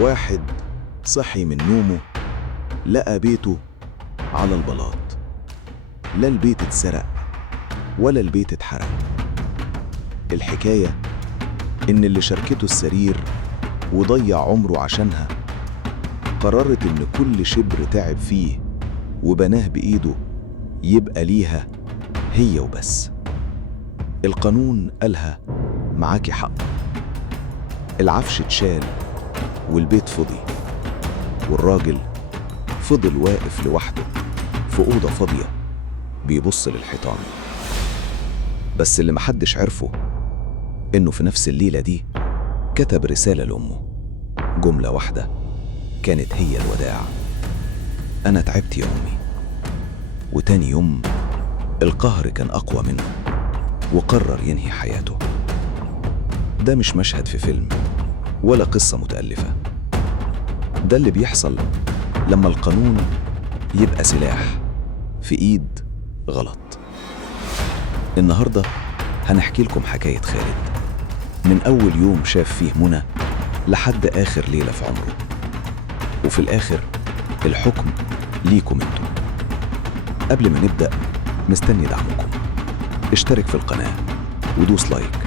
واحد صحي من نومه لقى بيته على البلاط. لا البيت اتسرق ولا البيت اتحرق. الحكاية إن اللي شاركته السرير وضيع عمره عشانها قررت إن كل شبر تعب فيه وبناه بإيده يبقى ليها هي وبس. القانون قالها معاكي حق. العفش اتشال والبيت فضي، والراجل فضل واقف لوحده في أوضة فاضية بيبص للحيطان. بس اللي محدش عرفه إنه في نفس الليلة دي كتب رسالة لأمه، جملة واحدة كانت هي الوداع: أنا تعبت يا أمي. وتاني يوم القهر كان أقوى منه وقرر ينهي حياته. ده مش مشهد في فيلم ولا قصة متألفة، ده اللي بيحصل لما القانون يبقى سلاح في إيد غلط. النهاردة هنحكي لكم حكاية خالد، من أول يوم شاف فيه منى لحد آخر ليلة في عمره. وفي الآخر الحكم ليكم انتم. قبل ما نبدأ مستني دعمكم. اشترك في القناة ودوس لايك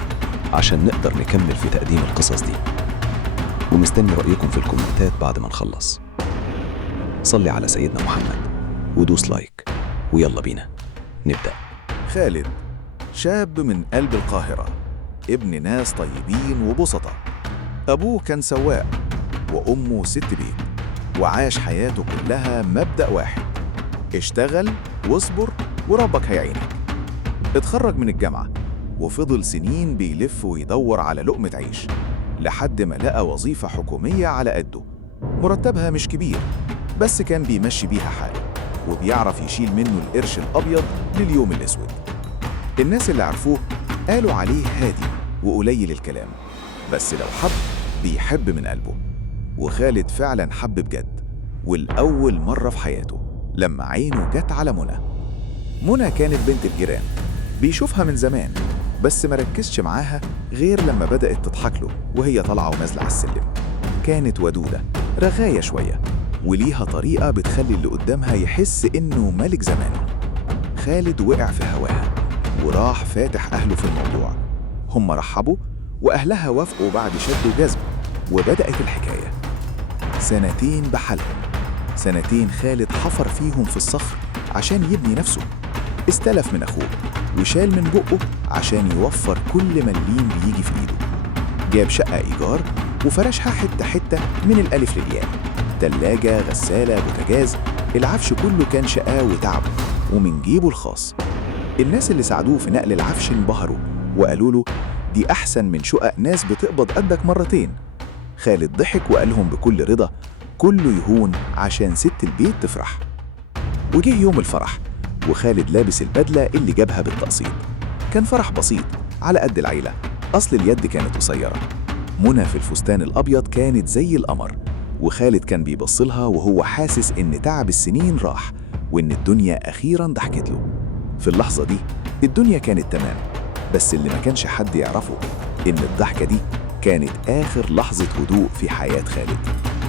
عشان نقدر نكمل في تقديم القصص دي، ومستني رأيكم في الكومنتات بعد ما نخلص. صلي على سيدنا محمد ودوس لايك، ويلا بينا نبدأ. خالد شاب من قلب القاهرة، ابن ناس طيبين وبسطة. أبوه كان سواق وأمه ست بيت، وعاش حياته كلها مبدأ واحد: اشتغل واصبر وربك هيعينك. اتخرج من الجامعة وفضل سنين بيلف ويدور على لقمة عيش لحد ما لقى وظيفة حكومية على قده. مرتبها مش كبير بس كان بيمشي بيها حاله، وبيعرف يشيل منه القرش الأبيض لليوم الأسود. الناس اللي عرفوه قالوا عليه هادي وقليل الكلام، بس لو حب بيحب من قلبه. وخالد فعلا حب بجد، والأول مرة في حياته لما عينه جت على منى. منى كانت بنت الجيران، بيشوفها من زمان بس مركزش معاها غير لما بدأت تضحك له وهي طالعة ونازلة على السلم. كانت ودودة رغاية شوية، وليها طريقة بتخلي اللي قدامها يحس إنه ملك زمانه. خالد وقع في هواها وراح فاتح أهله في الموضوع. هم رحبوا وأهلها وافقوا بعد شد وجذب، وبدأت الحكاية. سنتين بحالهم، سنتين خالد حفر فيهم في الصخر عشان يبني نفسه. استلف من أخوه وشال من بقه عشان يوفر كل مليم بيجي في إيده. جاب شقة إيجار وفرشها حتة حتة من الألف للياء، تلاجة، غسالة، بوتاجاز. العفش كله كان شقاه وتعب ومن جيبه الخاص. الناس اللي ساعدوه في نقل العفش انبهروا وقالوا له دي أحسن من شقق ناس بتقبض قدك مرتين. خالد ضحك وقال لهم بكل رضا كله يهون عشان ست البيت تفرح. وجه يوم الفرح وخالد لابس البدلة اللي جابها بالتقسيط. كان فرح بسيط على قد العيلة، أصل اليد كانت قصيرة. منى في الفستان الأبيض كانت زي القمر، وخالد كان بيبصلها وهو حاسس إن تعب السنين راح وإن الدنيا أخيراً ضحكت له. في اللحظة دي الدنيا كانت تمام، بس اللي ما كانش حد يعرفه إن الضحكة دي كانت آخر لحظة هدوء في حياة خالد،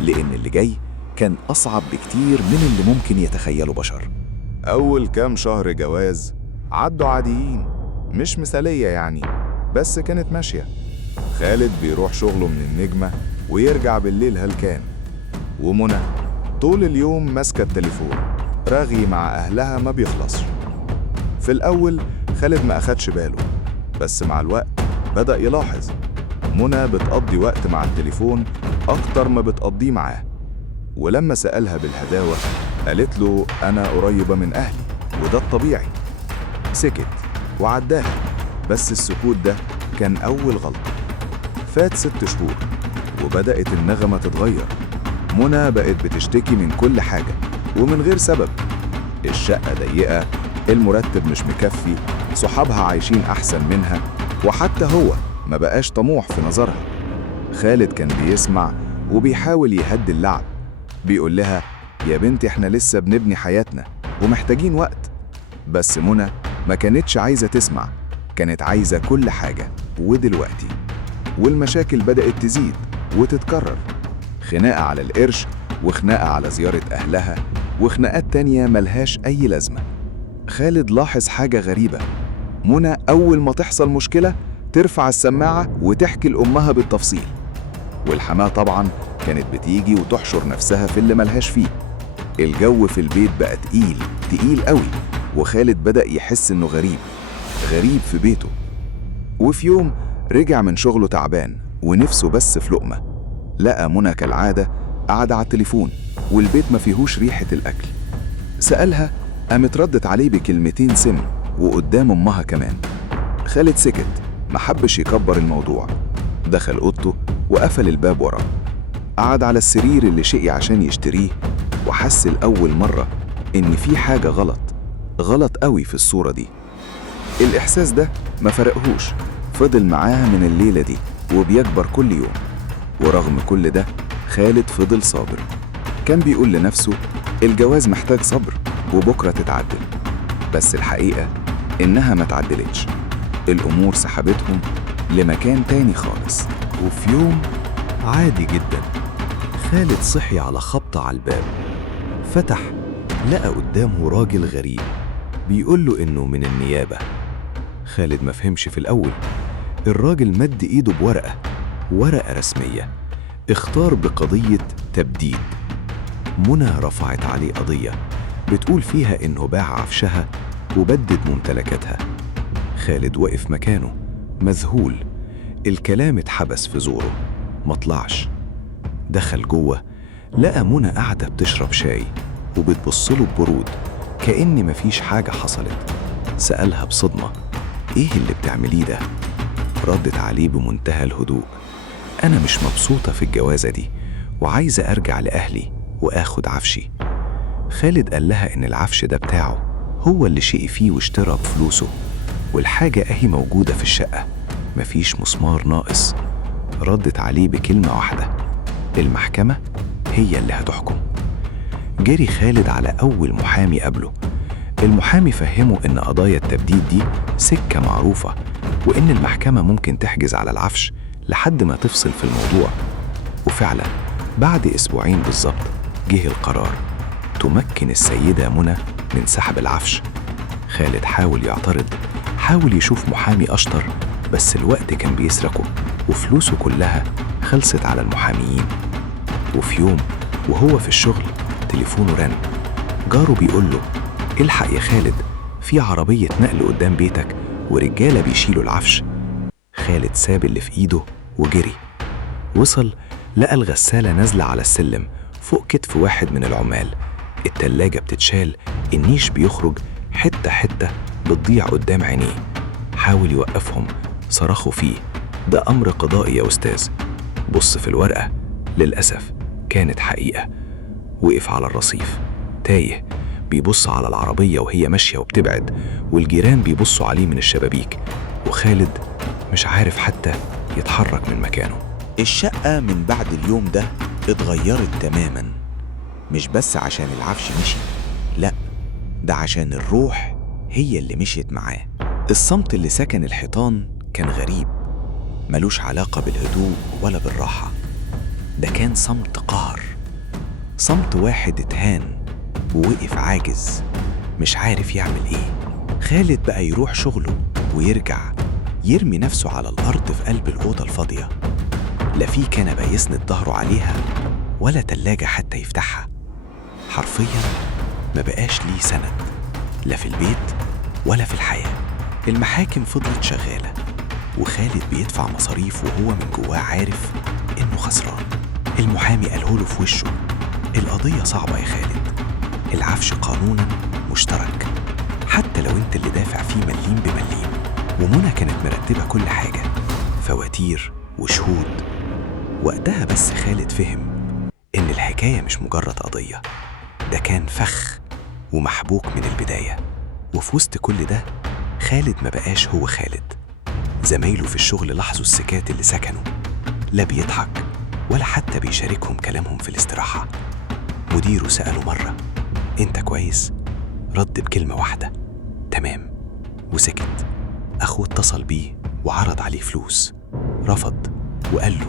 لأن اللي جاي كان أصعب بكتير من اللي ممكن يتخيله بشر. أول كام شهر جواز عدوا عاديين، مش مثالية يعني، بس كانت ماشية. خالد بيروح شغله من النجمة ويرجع بالليل هلكان، ومنى طول اليوم ماسكة التليفون، رغي مع أهلها ما بيخلصش. في الأول خالد ما أخدش باله، بس مع الوقت بدأ يلاحظ منى بتقضي وقت مع التليفون أكتر ما بتقضيه معاه. ولما سألها بالهداوة قالت له أنا قريبة من أهلي وده الطبيعي. سكت وعداها، بس السكوت ده كان أول غلطة. فات 6 شهور وبدأت النغمة تتغير. منى بقت بتشتكي من كل حاجة ومن غير سبب. الشقة ضيقة، المرتب مش مكفي، صحابها عايشين أحسن منها، وحتى هو ما بقاش طموح في نظرها. خالد كان بيسمع وبيحاول يهدي اللعب، بيقول لها يا بنتي احنا لسه بنبني حياتنا ومحتاجين وقت. بس منى ما كانتش عايزة تسمع، كانت عايزة كل حاجة ودلوقتي. والمشاكل بدأت تزيد وتتكرر. خناقة على القرش، وخناقة على زيارة أهلها، وخناقات تانية ملهاش أي لازمة. خالد لاحظ حاجة غريبة. منى أول ما تحصل مشكلة ترفع السماعة وتحكي لأمها بالتفصيل، والحماة طبعاً كانت بتيجي وتحشر نفسها في اللي ملهاش فيه. الجو في البيت بقى تقيل قوي، وخالد بدأ يحس إنه غريب في بيته. وفي يوم رجع من شغله تعبان ونفسه بس في لقمة، لقى منى كالعادة قاعدة على التليفون والبيت ما فيهوش ريحة الأكل. سألها، قامت ردت عليه بكلمتين سم وقدام أمها كمان. خالد سكت، محبش يكبر الموضوع. دخل أوضته وقفل الباب وراه، قعد على السرير اللي شقي عشان يشتريه، وحس لأول مرة إن في حاجة غلط قوي في الصورة دي. الإحساس ده ما فرقهوش، فضل معاها من الليلة دي وبيكبر كل يوم. ورغم كل ده خالد فضل صابر. كان بيقول لنفسه الجواز محتاج صبر وبكرة تتعدل، بس الحقيقة إنها ما تعدلتش. الأمور سحبتهم لمكان تاني خالص. وفي يوم عادي جدا خالد صحي على خبطة على الباب. فتح، لقى قدامه راجل غريب بيقول له إنه من النيابة. خالد ما فهمش في الأول. الراجل مد إيده ورقة رسمية، اختار بقضية تبديد. منى رفعت عليه قضية بتقول فيها إنه باع عفشها وبدد ممتلكاتها. خالد وقف مكانه مذهول. الكلام اتحبس في زوره، مطلعش. دخل جوه، لقى منى قاعدة بتشرب شاي وبتبصله ببرود كأن مفيش حاجة حصلت. سألها بصدمة، إيه اللي بتعمليه ده؟ ردت عليه بمنتهى الهدوء، أنا مش مبسوطة في الجوازة دي وعايزة أرجع لأهلي وآخد عفشي. خالد قال لها إن العفش ده بتاعه، هو اللي شقي فيه واشترى بفلوسه، والحاجة أهي موجودة في الشقة، مفيش مسمار ناقص. ردت عليه بكلمة واحدة، المحكمة هي اللي هتحكم. جري خالد على أول محامي قبله. المحامي فهمه إن قضايا التبديد دي سكة معروفة، وإن المحكمة ممكن تحجز على العفش لحد ما تفصل في الموضوع. وفعلا بعد أسبوعين بالظبط جه القرار، تمكن السيدة منى من سحب العفش. خالد حاول يعترض، حاول يشوف محامي أشطر، بس الوقت كان بيسرقه وفلوسه كلها خلصت على المحاميين. وفي يوم وهو في الشغل تليفونه رن. جاره بيقول له، الحق يا خالد، في عربية نقل قدام بيتك ورجالة بيشيلوا العفش. خالد ساب اللي في ايده وجري. وصل لقى الغسالة نازلة على السلم فوق كتف واحد من العمال. التلاجة بتتشال، النيش بيخرج، حتة بتضيع قدام عينيه. حاول يوقفهم، صرخوا فيه، ده أمر قضائي يا أستاذ. بص في الورقة، للأسف كانت حقيقة. وقف على الرصيف تايه، بيبص على العربية وهي ماشية وبتبعد، والجيران بيبصوا عليه من الشبابيك، وخالد مش عارف حتى يتحرك من مكانه. الشقة من بعد اليوم ده اتغيرت تماما، مش بس عشان العفش مشي، لأ، ده عشان الروح هي اللي مشيت معاه. الصمت اللي سكن الحيطان كان غريب، ملوش علاقة بالهدوء ولا بالراحة. ده كان صمت قهر، صمت واحد اتهان ووقف عاجز مش عارف يعمل ايه. خالد بقى يروح شغله ويرجع يرمي نفسه على الأرض في قلب الأوضة الفاضية، لا في كنبة يسند ظهره عليها ولا تلاجة حتى يفتحها. حرفيا ما بقاش ليه سند، لا في البيت ولا في الحياة. المحاكم فضلت شغالة وخالد بيدفع مصاريف وهو من جواه عارف إنه خسران. المحامي قاله في وشه، القضية صعبة يا خالد، العفش قانونا مشترك، حتى لو انت اللي دافع فيه مليم بمليم. ومنى كانت مرتبة كل حاجة، فواتير وشهود. وقتها بس خالد فهم إن الحكاية مش مجرد قضية، ده كان فخ ومحبوك من البداية. وفي وسط كل ده خالد ما بقاش هو خالد. زمايله في الشغل لاحظوا السكات اللي سكنوا، لا بيضحك ولا حتى بيشاركهم كلامهم في الاستراحة. مديره سأله مرة، انت كويس؟ رد بكلمة واحدة، تمام، وسكت. أخوه اتصل بيه وعرض عليه فلوس، رفض وقال له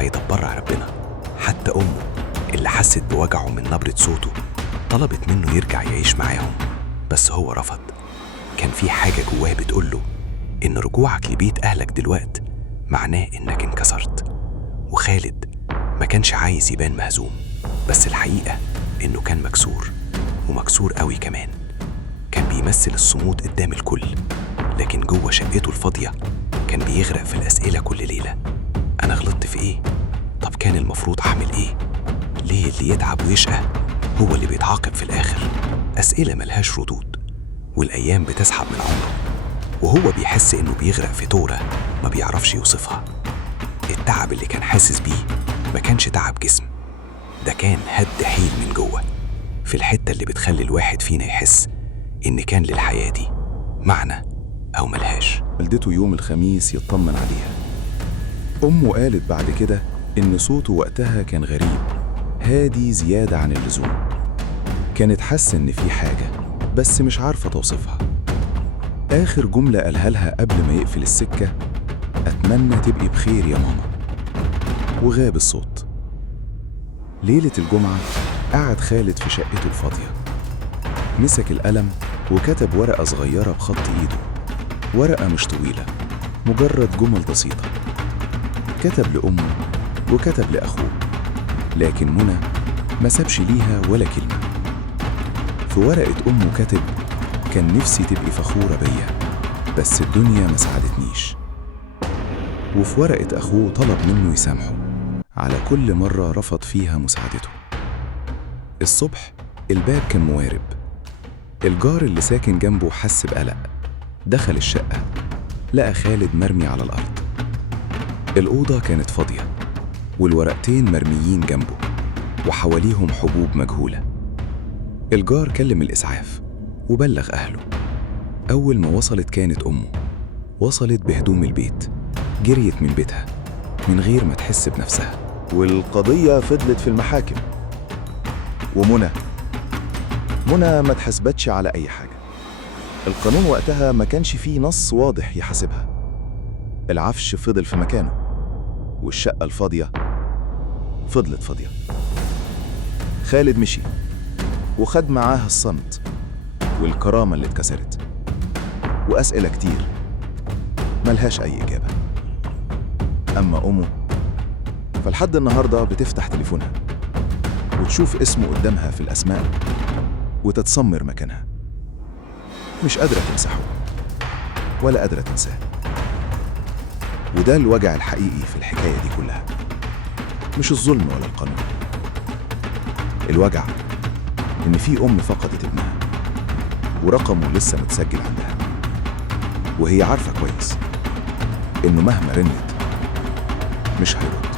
هيدبرها ربنا. حتى أمه اللي حست بوجعه من نبرة صوته طلبت منه يرجع يعيش معاهم، بس هو رفض. كان في حاجة جواه بتقوله إن رجوعك لبيت أهلك دلوقت معناه إنك انكسرت. وخالد ما كانش عايز يبان مهزوم، بس الحقيقة إنه كان مكسور، ومكسور قوي كمان. كان بيمثل الصمود قدام الكل، لكن جوه شقته الفاضية كان بيغرق في الأسئلة كل ليلة. أنا غلطت في إيه؟ طب كان المفروض أعمل إيه؟ ليه اللي يتعب ويشقى هو اللي بيتعاقب في الآخر؟ أسئلة ملهاش ردود، والأيام بتسحب من عمره، وهو بيحس إنه بيغرق في تورة ما بيعرفش يوصفها. التعب اللي كان حاسس بيه ما كانش تعب جسم، ده كان هد حيل من جوه، في الحتة اللي بتخلي الواحد فينا يحس إن كان للحياة دي معنى أو ملهاش. والدته يوم الخميس يطمن عليها. أمه قالت بعد كده إن صوته وقتها كان غريب، هادي زيادة عن اللزوم. كانت حاسة إن في حاجة بس مش عارفة توصفها. آخر جملة قالها لها قبل ما يقفل السكة: أتمنى تبقي بخير يا ماما. وغاب الصوت. ليلة الجمعة قعد خالد في شقته الفاضية، مسك القلم وكتب ورقة صغيرة بخط إيده. ورقة مش طويلة، مجرد جمل بسيطة. كتب لأمه وكتب لأخوه، لكن منى ما سابش ليها ولا كلمة. في ورقة أمه كتب: كان نفسي تبقي فخورة بيا، بس الدنيا ما ساعدتنيش. وفي ورقة أخوه طلب منه يسامحه على كل مرة رفض فيها مساعدته. الصبح الباب كان موارب. الجار اللي ساكن جنبه حس بقلق، دخل الشقة لقى خالد مرمي على الأرض. الأوضة كانت فاضية، والورقتين مرميين جنبه وحواليهم حبوب مجهولة. الجار كلم الإسعاف وبلغ أهله. أول ما وصلت كانت أمه، وصلت بهدوم البيت، جريت من بيتها من غير ما تحس بنفسها. والقضية فضلت في المحاكم، ومنى ما اتحسبتش على أي حاجة. القانون وقتها ما كانش فيه نص واضح يحاسبها. العفش فضل في مكانه، والشقة الفاضية فضلت فاضية. خالد مشي وخد معاه الصمت والكرامة اللي اتكسرت، وأسئلة كتير ملهاش أي إجابة. أما أمه فلحد النهاردة بتفتح تليفونها وتشوف اسمه قدامها في الأسماء وتتسمر مكانها، مش قادرة تمسحه ولا قادرة تنساه. وده الوجع الحقيقي في الحكاية دي كلها، مش الظلم ولا القانون. الوجع إن في أم فقدت ابنها ورقمه لسه متسجل عندها، وهي عارفة كويس إنه مهما رنت مش هيرد.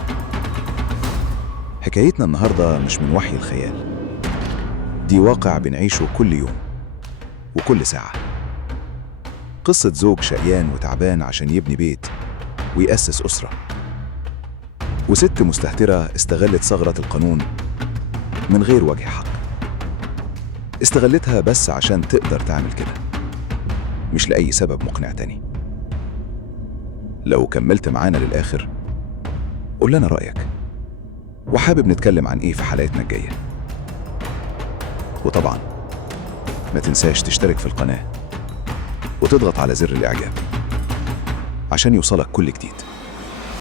حكايتنا النهاردة مش من وحي الخيال، دي واقع بنعيشه كل يوم وكل ساعة. قصة زوج شقيان وتعبان عشان يبني بيت ويأسس أسرة، وست مستهترة استغلت ثغرة القانون من غير وجه حق. استغلتها بس عشان تقدر تعمل كده، مش لأي سبب مقنع تاني. لو كملت معانا للآخر قول لنا رأيك، وحابب نتكلم عن إيه في حلقتنا الجاية. وطبعا ما تنساش تشترك في القناة وتضغط على زر الإعجاب عشان يوصلك كل جديد.